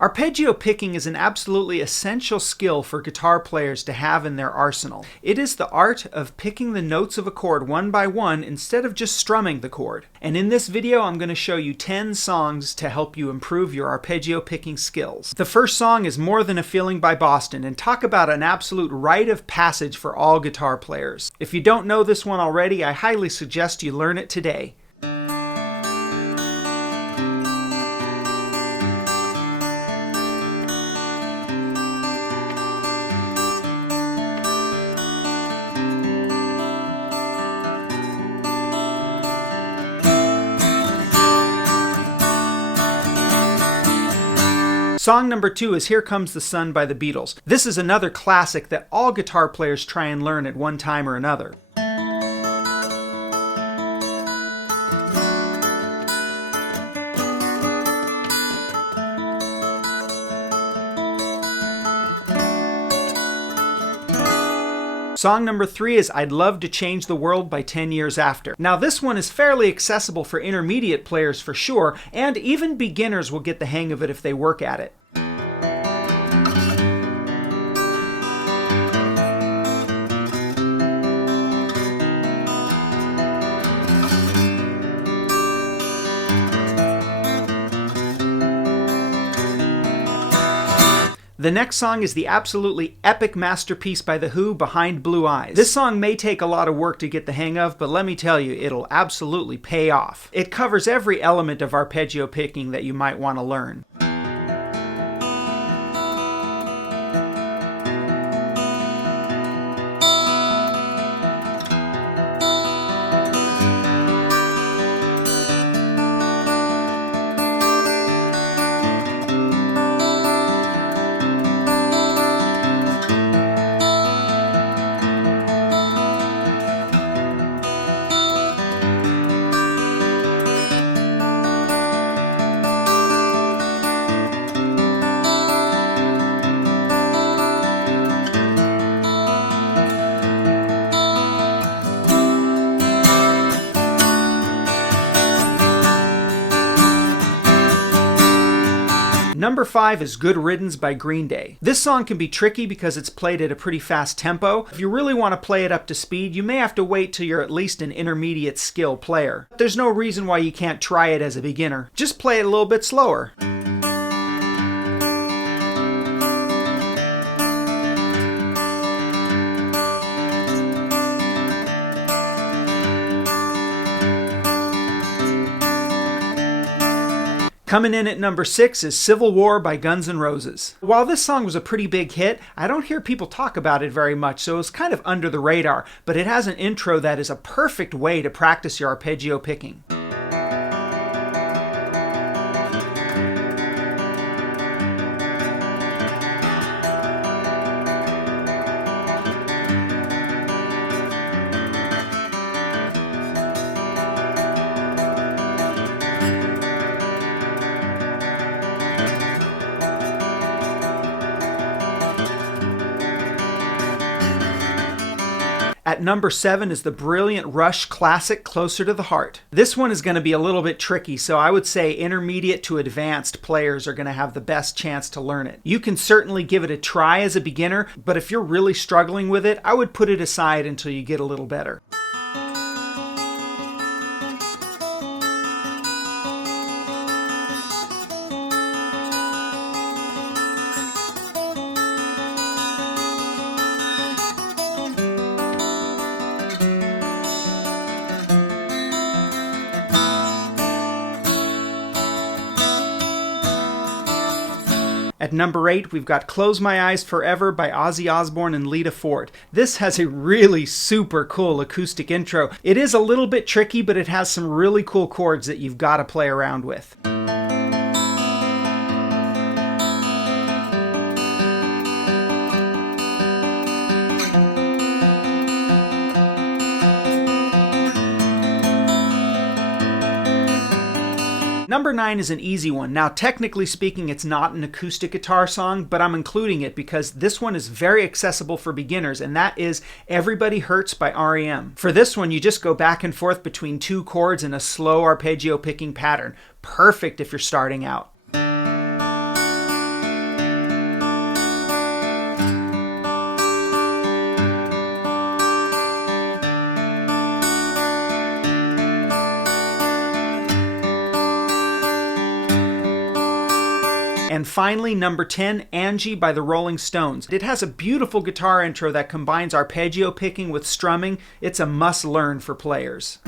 Arpeggio picking is an absolutely essential skill for guitar players to have in their arsenal. It is the art of picking the notes of a chord one by one instead of just strumming the chord. And in this video, I'm going to show you 10 songs to help you improve your arpeggio picking skills. The first song is More Than a Feeling by Boston, and talk about an absolute rite of passage for all guitar players. If you don't know this one already, I highly suggest you learn it today. Song number 2 is Here Comes the Sun by the Beatles. This is another classic that all guitar players try and learn at one time or another. Song number 3 is I'd Love to Change the World by 10 Years After. Now this one is fairly accessible for intermediate players for sure, and even beginners will get the hang of it if they work at it. The next song is the absolutely epic masterpiece by The Who, Behind Blue Eyes. This song may take a lot of work to get the hang of, but let me tell you, it'll absolutely pay off. It covers every element of arpeggio picking that you might want to learn. Number 5 is Good Riddance by Green Day. This song can be tricky because it's played at a pretty fast tempo. If you really want to play it up to speed, you may have to wait till you're at least an intermediate skill player. There's no reason why you can't try it as a beginner. Just play it a little bit slower. Coming in at number 6 is Civil War by Guns N' Roses. While this song was a pretty big hit, I don't hear people talk about it very much, so it's kind of under the radar, but it has an intro that is a perfect way to practice your arpeggio picking. At number 7 is the brilliant Rush classic, Closer to the Heart. This one is going to be a little bit tricky, so I would say intermediate to advanced players are going to have the best chance to learn it. You can certainly give it a try as a beginner, but if you're really struggling with it, I would put it aside until you get a little better. At number 8, we've got Close My Eyes Forever by Ozzy Osbourne and Lita Ford. This has a really super cool acoustic intro. It is a little bit tricky, but it has some really cool chords that you've got to play around with. Number 9 is an easy one. Now, technically speaking, it's not an acoustic guitar song, but I'm including it because this one is very accessible for beginners, and that is Everybody Hurts by REM. For this one, you just go back and forth between two chords in a slow arpeggio picking pattern. Perfect if you're starting out. And finally, number 10, Angie by the Rolling Stones. It has a beautiful guitar intro that combines arpeggio picking with strumming. It's a must learn for players.